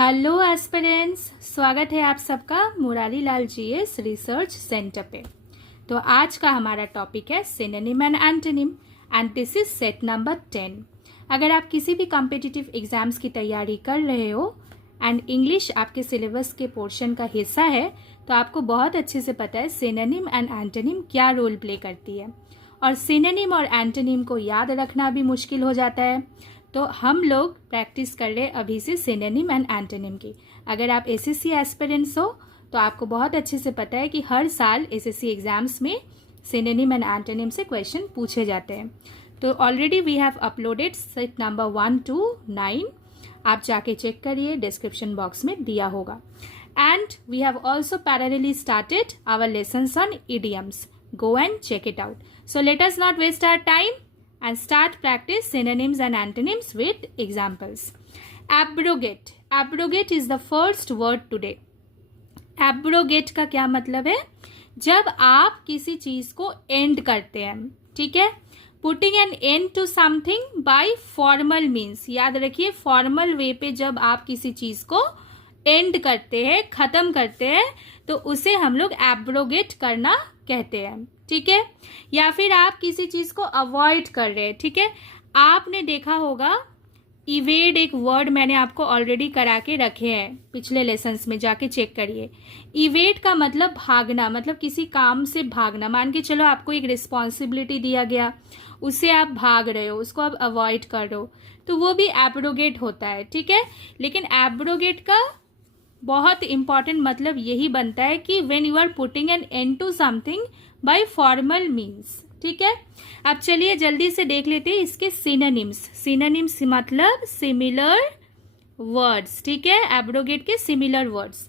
Hello aspirants, स्वागत है आप सबका Murari Lal GS research centre पे। तो आज का हमारा टॉपिक है synonym and antonym and this is set number 10। अगर आप किसी भी कॉम्पिटिटिव एग्जाम्स की तैयारी कर रहे हो एंड इंग्लिश आपके सिलेबस के पोर्शन का हिस्सा है तो आपको बहुत अच्छे से पता है सिनोनिम एंड एंटोनिम क्या रोल प्ले करती है। और सिनोनिम और एंटोनिम को याद रखना भी मुश्किल हो जाता है, तो हम लोग प्रैक्टिस कर रहे हैं अभी से सिनोनिम एंड एंटोनिम की। अगर आप एसएससी एस्पिरेंट्स हो तो आपको बहुत अच्छे से पता है कि हर साल एसएससी एग्जाम्स में सिनोनिम एंड एंटोनिम से क्वेश्चन पूछे जाते हैं। तो already we have uploaded set number 1 to 9, आप जाके चेक करिए, डिस्क्रिप्शन बॉक्स में दिया होगा। And we have also parallelly started our lessons on idioms. Go and check it out. So let us not waste our time and start practice synonyms and antonyms with examples. Abrogate. Abrogate is the first word today. Abrogate का क्या मतलब है? जब आप किसी चीज को end करते हैं, ठीक है? Putting an end to something by formal means. याद रखिए, formal way पे जब आप किसी चीज को एंड करते हैं, खत्म करते हैं, तो उसे हम लोग एब्रोगेट करना कहते हैं, ठीक है? या फिर आप किसी चीज को अवॉइड कर रहे हैं, ठीक है? आपने देखा होगा इवेड एक वर्ड मैंने आपको ऑलरेडी करा के रखे हैं पिछले लेसन्स में, जाके चेक करिए। इवेड का मतलब भागना, मतलब किसी काम से भागना। मान के चलो आपको एक रिस्पॉन्सिबिलिटी दिया गया, उससे आप भाग रहे हो, उसको आप अवॉइड कर रहे हो, तो वो भी एब्रोगेट होता है, ठीक है? लेकिन एब्रोगेट का बहुत इंपॉर्टेंट मतलब यही बनता है कि when you are putting an end to something by formal means, ठीक है? अब चलिए जल्दी से देख लेते हैं इसके सिनोनिम्स। सिनोनिम्स मतलब सिमिलर वर्ड्स, ठीक है? एब्रोगेट के सिमिलर वर्ड्स।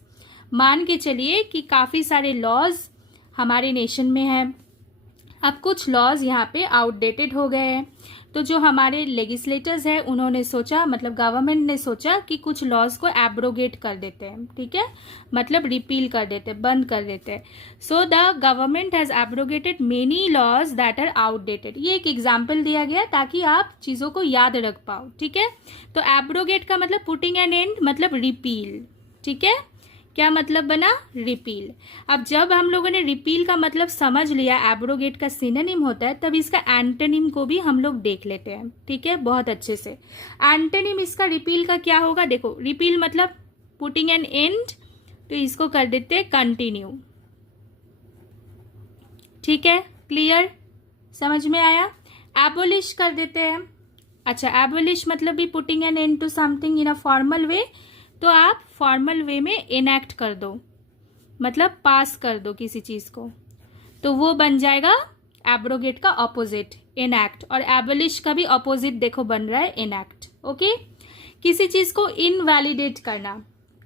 मान के चलिए कि काफी सारे लॉज हमारे नेशन में हैं। अब कुछ लॉज यहाँ पे आउटडेटेड हो गए हैं, तो जो हमारे लेजिस्लेटर्स हैं उन्होंने सोचा, मतलब गवर्नमेंट ने सोचा कि कुछ लॉज को एब्रोगेट कर देते हैं, ठीक है? मतलब रिपील कर देते हैं, बंद कर देते हैं। So the government has abrogated many laws that are outdated. ये एक एग्जाम्पल दिया गया ताकि आप चीजों को याद रख पाओ, ठीक है? तो एब्रोगेट का मतलब पुटिंग एन एंड, मतलब रिपील, ठीक है? क्या मतलब बना? रिपील। अब जब हम लोगों ने रिपील का मतलब समझ लिया, एब्रोगेट का सिनोनिम होता है, तब इसका एंटोनिम को भी हम लोग देख लेते हैं, ठीक है? बहुत अच्छे से। एंटोनिम इसका रिपील का क्या होगा? देखो, रिपील मतलब पुटिंग एन एंड, तो इसको कर देते हैं कंटिन्यू, ठीक है? क्लियर, समझ में आया? एबोलिश कर देते हैं। अच्छा, एबोलिश मतलब भी putting an end to something in a formal way, तो आप फॉर्मल वे में इनैक्ट कर दो, मतलब पास कर दो किसी चीज को, तो वो बन जाएगा एब्रोगेट का ऑपोजिट, इनैक्ट। और एबोलिश का भी ऑपोजिट देखो बन रहा है इनैक्ट, ओके? किसी चीज को इनवैलिडेट करना,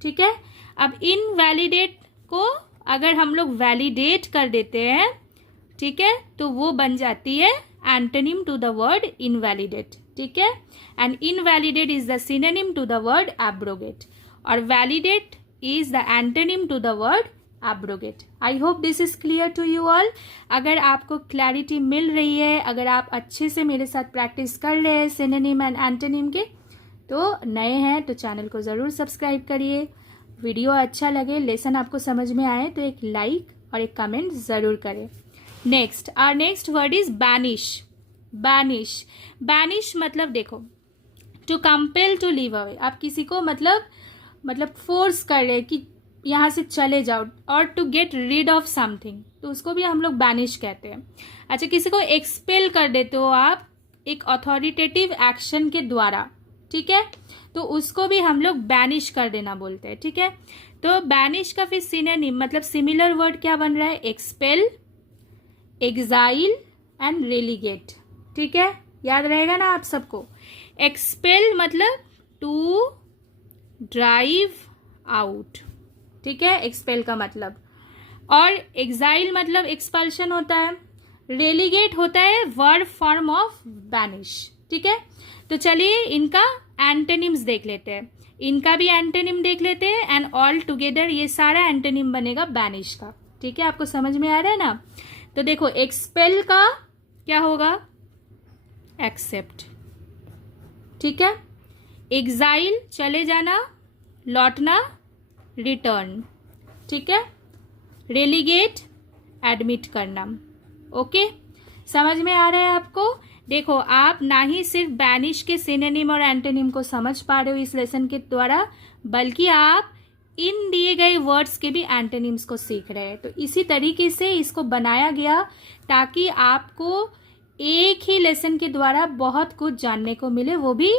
ठीक है? अब इनवैलिडेट को अगर हम लोग वैलिडेट कर देते हैं, ठीक है, तो वो बन जाती है antonym to the word invalidate, ठीक है? And invalidate is the synonym to the word abrogate, और validate is the antonym to the word abrogate. I hope this is clear to you all. अगर आपको क्लैरिटी मिल रही है, अगर आप अच्छे से मेरे साथ प्रैक्टिस कर रहे हैं सिनोनिम एंड एंटोनिम के, तो नए हैं तो चैनल को ज़रूर सब्सक्राइब करिए। वीडियो अच्छा लगे, लेसन आपको समझ में आए तो एक लाइक और एक कमेंट ज़रूर करें। Next, our next word is banish. Banish, banish मतलब देखो, to compel to leave away. आप किसी को मतलब फोर्स कर रहे कि यहाँ से चले जाओ, और to get rid of something, तो उसको भी हम लोग बैनिश कहते हैं। अच्छा, किसी को एक्सपेल कर देते हो आप एक अथॉरिटेटिव एक्शन के द्वारा, ठीक है, तो उसको भी हम लोग बैनिश कर देना बोलते हैं, ठीक है? तो बैनिश का फिर सिनोनिम मतलब सिमिलर वर्ड क्या बन रहा है? एक्सपेल, एग्जाइल एंड रेलीगेट, ठीक है? याद रहेगा ना आप सबको? एक्सपेल मतलब टू ड्राइव आउट, ठीक है, एक्सपेल का मतलब। और एग्जाइल मतलब एक्सपल्शन होता है। रेलीगेट होता है वर्ब फॉर्म ऑफ बैनिश, ठीक है? तो चलिए इनका एंटोनिम्स देख लेते हैं, इनका भी एंटोनिम देख लेते हैं, एंड ऑल टुगेदर ये सारा एंटोनिम बनेगा बैनिश का, ठीक है? आपको समझ में आ रहा है ना? तो देखो, एक्सपेल का क्या होगा? एक्सेप्ट, ठीक है? एग्जाइल चले जाना, लौटना, रिटर्न, ठीक है। रेलीगेट, एडमिट करना। ओके, समझ में आ रहा है आपको? देखो, आप ना ही सिर्फ बैनिश के सिनोनिम और एंटोनिम को समझ पा रहे हो इस लेसन के द्वारा, बल्कि आप इन दिए गए वर्ड्स के भी एंटोनिम्स को सीख रहे हैं। तो इसी तरीके से इसको बनाया गया ताकि आपको एक ही लेसन के द्वारा बहुत कुछ जानने को मिले, वो भी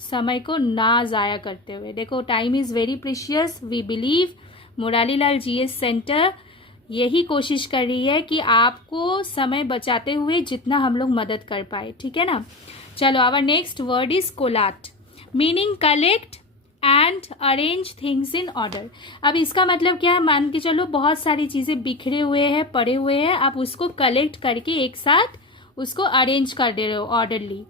समय को ना ज़ाया करते हुए। देखो, time is very precious, we believe Murari Lal GS centre यही कोशिश कर रही है कि आपको समय बचाते हुए जितना हम लोग मदद कर पाए, ठीक है ना। चलो, our next word is collate, meaning collect and arrange things in order. अब इसका मतलब क्या है? मान के चलो बहुत सारी चीज़ें बिखरे हुए हैं, पड़े हुए हैं, आप उसको कलेक्ट करके एक साथ उसको अरेंज कर दे रहे हो ऑर्डरली,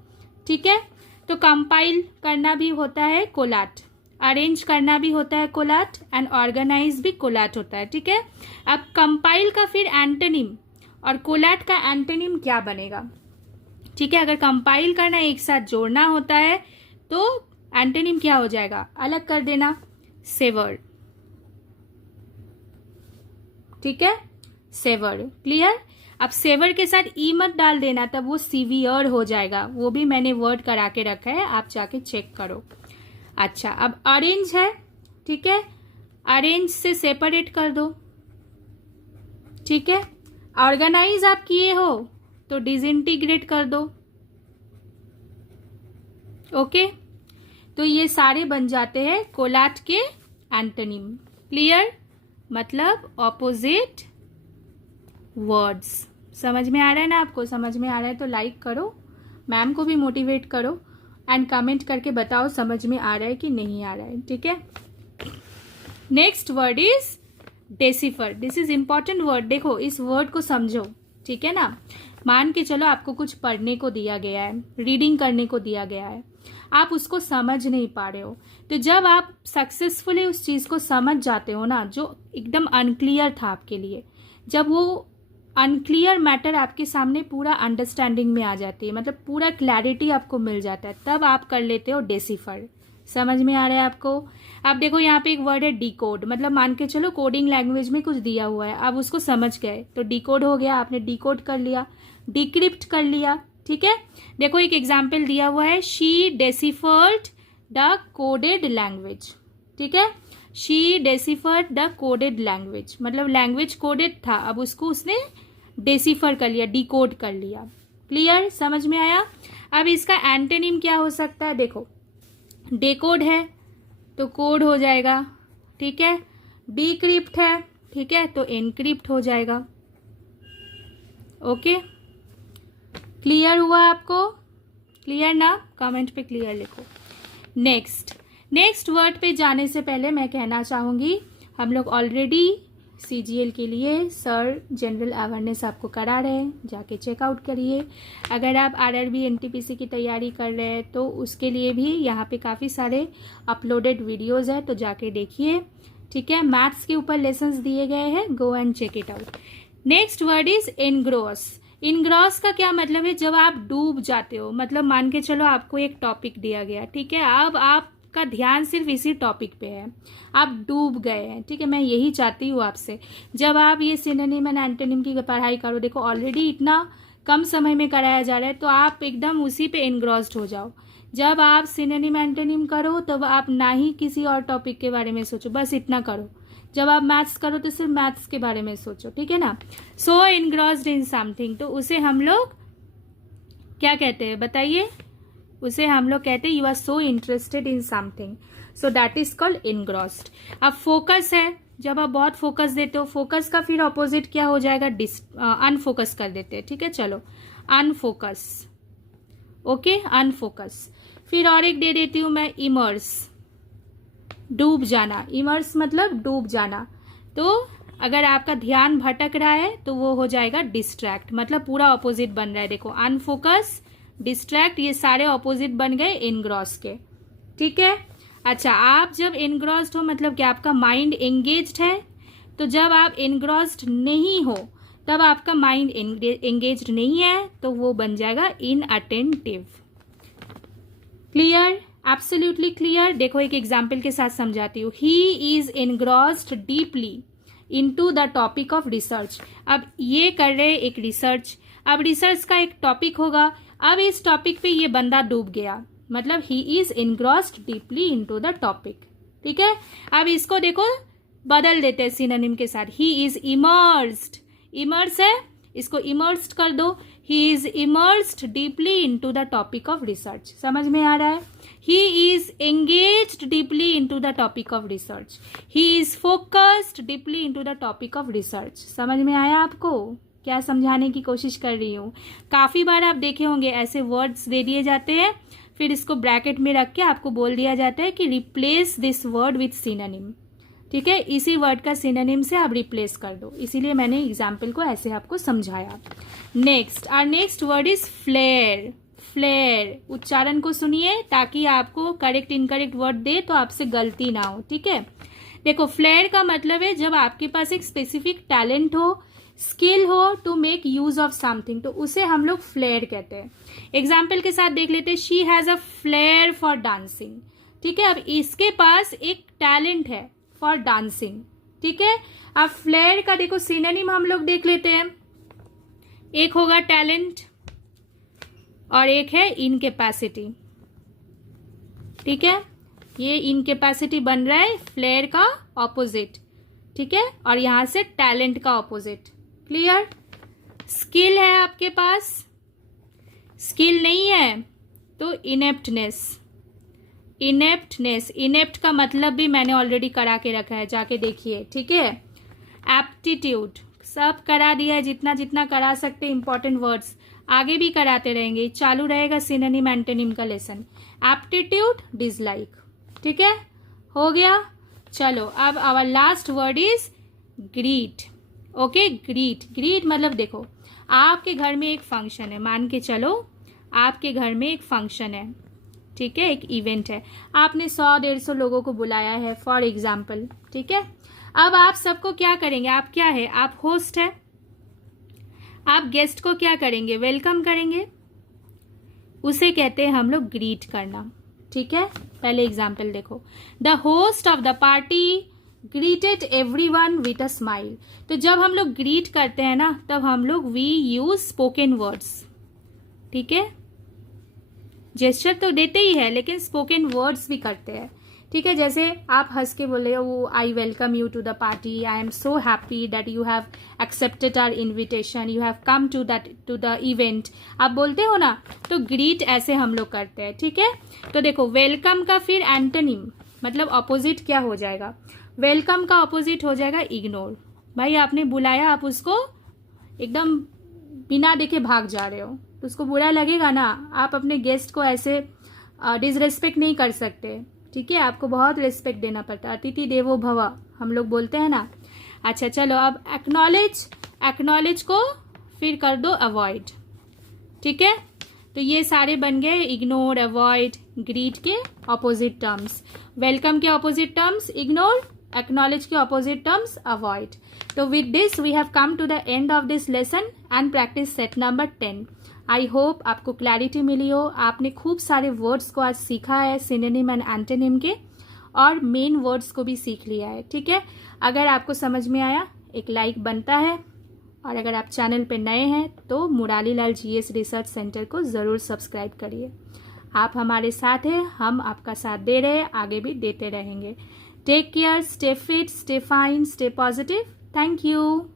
ठीक है। तो कंपाइल करना भी होता है कोलाट, अरेंज करना भी होता है कोलाट, एंड ऑर्गेनाइज भी कोलाट होता है, ठीक है। अब कंपाइल का फिर एंटोनिम और कोलाट का एंटोनिम क्या बनेगा, ठीक है। अगर कंपाइल करना एक साथ जोड़ना होता है तो एंटोनिम क्या हो जाएगा? अलग कर देना, सेवर, ठीक है, सेवर। क्लियर? अब सेवर के साथ ई मत डाल देना, तब वो सीवियर हो जाएगा। वो भी मैंने वर्ड करा के रखा है, आप जाके चेक करो। अच्छा, अब अरेंज है, ठीक है, अरेंज से सेपरेट कर दो, ठीक है। ऑर्गेनाइज आप किए हो तो डिसइंटीग्रेट कर दो, ओके। तो ये सारे बन जाते हैं कोलाट के एंटोनिम। क्लियर? मतलब ऑपोजिट वर्ड्स। समझ में आ रहा है ना आपको? समझ में आ रहा है तो लाइक करो, मैम को भी मोटिवेट करो, एंड कमेंट करके बताओ समझ में आ रहा है कि नहीं आ रहा है, ठीक है। Next word is decipher. This is important word. देखो, इस वर्ड को समझो, ठीक है ना। मान के चलो आपको कुछ पढ़ने को दिया गया है, रीडिंग करने को दिया गया है, आप उसको समझ नहीं पा रहे हो। तो जब आप सक्सेसफुली उस चीज़ को समझ जाते हो ना, जो एकदम अनक्लियर था आपके लिए, जब वो अनक्लियर मैटर आपके सामने पूरा अंडरस्टैंडिंग में आ जाती है, मतलब पूरा क्लैरिटी आपको मिल जाता है, तब आप कर लेते हो डेसिफर। समझ में आ रहा है आपको? अब देखो, यहाँ पे एक वर्ड है डिकोड, मतलब मान के चलो कोडिंग लैंग्वेज में कुछ दिया हुआ है, आप उसको समझ गए तो डिकोड हो गया, आपने डिकोड कर लिया, डिक्रिप्ट कर लिया, ठीक है। देखो, एक एग्जाम्पल दिया हुआ है, she deciphered the coded language, ठीक है। She deciphered the coded language, मतलब लैंग्वेज कोडेड था, अब उसको उसने डेसिफर कर लिया, डिकोड कर लिया। क्लियर? समझ में आया? अब इसका एंटोनिम क्या हो सकता है? देखो, डेकोड है तो कोड हो जाएगा, ठीक है। डिक्रिप्ट है, ठीक है, तो एनक्रिप्ट हो जाएगा। ओके, क्लियर हुआ आपको? क्लियर ना? कमेंट पे क्लियर लिखो। नेक्स्ट वर्ड पे जाने से पहले मैं कहना चाहूँगी, हम लोग ऑलरेडी CGL के लिए सर जनरल अवेयरनेस आपको करा रहे हैं, जाके चेकआउट करिए। अगर आप RRB NTPC की तैयारी कर रहे हैं तो उसके लिए भी यहाँ पे काफ़ी सारे अपलोडेड वीडियोज़ है, तो जाके देखिए, ठीक है। मैथ्स के ऊपर लेसन्स दिए गए हैं, go and check it out. Next word is engross. Engross का क्या मतलब है? जब आप डूब जाते हो, मतलब मान के चलो आपको एक टॉपिक दिया गया, ठीक है, अब आपका ध्यान सिर्फ इसी टॉपिक पे है, आप डूब गए हैं, ठीक है। मैं यही चाहती हूँ आपसे, जब आप ये सिनोनिम एंड एंटोनिम की पढ़ाई करो, देखो ऑलरेडी इतना कम समय में कराया जा रहा है, तो आप एकदम उसी पे एनग्रॉस्ड हो जाओ। जब आप सिनोनिम एंटोनिम करो तब आप ना ही किसी और टॉपिक के बारे में सोचो, बस इतना करो। जब आप मैथ्स करो तो सिर्फ मैथ्स के बारे में सोचो, ठीक है ना। सो एनग्रॉस्ड इन समथिंग, तो उसे हम लोग क्या कहते हैं बताइए? उसे हम लोग कहते हैं you are so interested in something, so that is called engrossed. अब फोकस है, जब आप बहुत फोकस देते हो, फोकस का फिर ऑपोजिट क्या हो जाएगा? अनफोकस कर देते हैं, ठीक है। चलो, अनफोकस, ओके, अनफोकस। फिर और एक दे देती हूं मैं, इमर्स, डूब जाना। इमर्स मतलब डूब जाना। तो अगर आपका ध्यान भटक रहा है तो वो हो जाएगा डिस्ट्रैक्ट, मतलब पूरा ऑपोजिट बन रहा है। देखो, अनफोकस, डिस्ट्रैक्ट, ये सारे ऑपोजिट बन गए एनग्रॉस के, ठीक है। अच्छा, आप जब एनग्रॉस्ड हो मतलब कि आपका माइंड एंगेज्ड है, तो जब आप एनग्रॉस्ड नहीं हो तब आपका माइंड एंगेज्ड नहीं है, तो वो बन जाएगा इनअटेंटिव। क्लियर? Absolutely clear. देखो एक एग्जाम्पल के साथ समझाती हूँ। He is engrossed deeply into the topic of research. अब ये कर रहे एक रिसर्च, अब रिसर्च का एक टॉपिक होगा, अब इस टॉपिक पे ये बंदा डूब गया, मतलब he is engrossed deeply into the topic. ठीक है, अब इसको देखो बदल देते हैं सिनोनिम के साथ। ही इज इमर्स्ड, इमर्स है, इसको इमर्स्ड कर दो। He is immersed deeply into the topic of research. समझ में आ रहा है? He is engaged deeply into the topic of research. He is focused deeply into the topic of research. समझ में आया आपको? क्या समझाने की कोशिश कर रही हूँ? काफी बार आप देखे होंगे ऐसे वर्ड्स दे दिए जाते हैं, फिर इसको ब्रैकेट में रख के आपको बोल दिया जाता है कि replace this word with synonym. ठीक है, इसी वर्ड का सिनोनिम से आप रिप्लेस कर दो, इसीलिए मैंने एग्जाम्पल को ऐसे आपको समझाया। Next, our next word is flair. Flair, उच्चारण को सुनिए ताकि आपको करेक्ट इनकरेक्ट वर्ड दे तो आपसे गलती ना हो। ठीक है, देखो फ्लेयर का मतलब है जब आपके पास एक स्पेसिफिक टैलेंट हो, स्किल हो to make use of something, तो उसे हम लोग फ्लेयर कहते हैं। एग्जाम्पल के साथ देख लेते हैं। She has a flare for dancing. ठीक है, अब इसके पास एक टैलेंट है फॉर डांसिंग। ठीक है, अब फ्लेयर का देखो सिनोनिम हम लोग देख लेते हैं। एक होगा टैलेंट और एक है इनकेपेसिटी। ठीक है, ये इनकेपेसिटी बन रहा है फ्लेयर का ऑपोजिट। ठीक है, और यहां से टैलेंट का ऑपोजिट। क्लियर? स्किल है आपके पास, स्किल नहीं है तो इनेप्टनेस। इनेप्टनेस, इनेप्ट का मतलब भी मैंने ऑलरेडी करा के रखा है, जाके देखिए। ठीक है, एप्टीट्यूड सब करा दिया है, जितना जितना करा सकते इंपॉर्टेंट वर्ड्स आगे भी कराते रहेंगे, चालू रहेगा सिनोनिम एंटोनिम का लेसन। Aptitude, dislike. ठीक है, हो गया। चलो अब our last word is greet. Okay, greet. Greet मतलब देखो आपके घर में एक फंक्शन है, मान के चलो आपके घर में एक फंक्शन है। ठीक है, एक इवेंट है, आपने 100-150 लोगों को बुलाया है फॉर एग्जाम्पल। ठीक है, अब आप सबको क्या करेंगे? आप क्या है? आप होस्ट है। आप गेस्ट को क्या करेंगे? वेलकम करेंगे। उसे कहते हैं हम लोग ग्रीट करना। ठीक है, पहले एग्जाम्पल देखो। The host of the party greeted everyone with a smile. तो जब हम लोग ग्रीट करते हैं ना, तब हम लोग वी यूज स्पोकन वर्ड्स। ठीक है, जेस्चर तो देते ही है लेकिन स्पोकन वर्ड्स भी करते हैं। ठीक है, जैसे आप हंस के बोले हो, I welcome you to the party, I am so happy that you have accepted our invitation, you have come to the event, आप बोलते हो ना, तो ग्रीट ऐसे हम लोग करते हैं। ठीक है, तो देखो वेलकम का फिर एंटोनिम मतलब ऑपोजिट क्या हो जाएगा? वेलकम का ऑपोजिट हो जाएगा इग्नोर। भाई आपने बुलाया, आप उसको एकदम बिना देखे भाग जा रहे हो तो उसको बुरा लगेगा ना। आप अपने गेस्ट को ऐसे डिसरेस्पेक्ट नहीं कर सकते। ठीक है, आपको बहुत रिस्पेक्ट देना पड़ता है। अतिथि देवो भव हम लोग बोलते हैं ना। अच्छा चलो, अब एक्नॉलेज, एक्नॉलेज को फिर कर दो अवॉइड। ठीक है, तो ये सारे बन गए इग्नोर, अवॉइड, ग्रीट के ऑपोजिट टर्म्स। वेलकम के ऑपोजिट टर्म्स इग्नोर, एक्नॉलेज के ऑपोजिट टर्म्स अवॉइड। तो with this we have come to the end of this lesson and practice set number 10। I hope आपको क्लैरिटी मिली हो, आपने खूब सारे वर्ड्स को आज सीखा है सिनोनिम एंड एंटोनिम के, और मेन वर्ड्स को भी सीख लिया है। ठीक है, अगर आपको समझ में आया एक लाइक बनता है, और अगर आप चैनल पे नए हैं तो Murari Lal GS research centre को ज़रूर सब्सक्राइब करिए। आप हमारे साथ हैं, हम आपका साथ दे रहे हैं, आगे भी देते रहेंगे। Take care, stay fit, stay fine, stay positive. Thank you.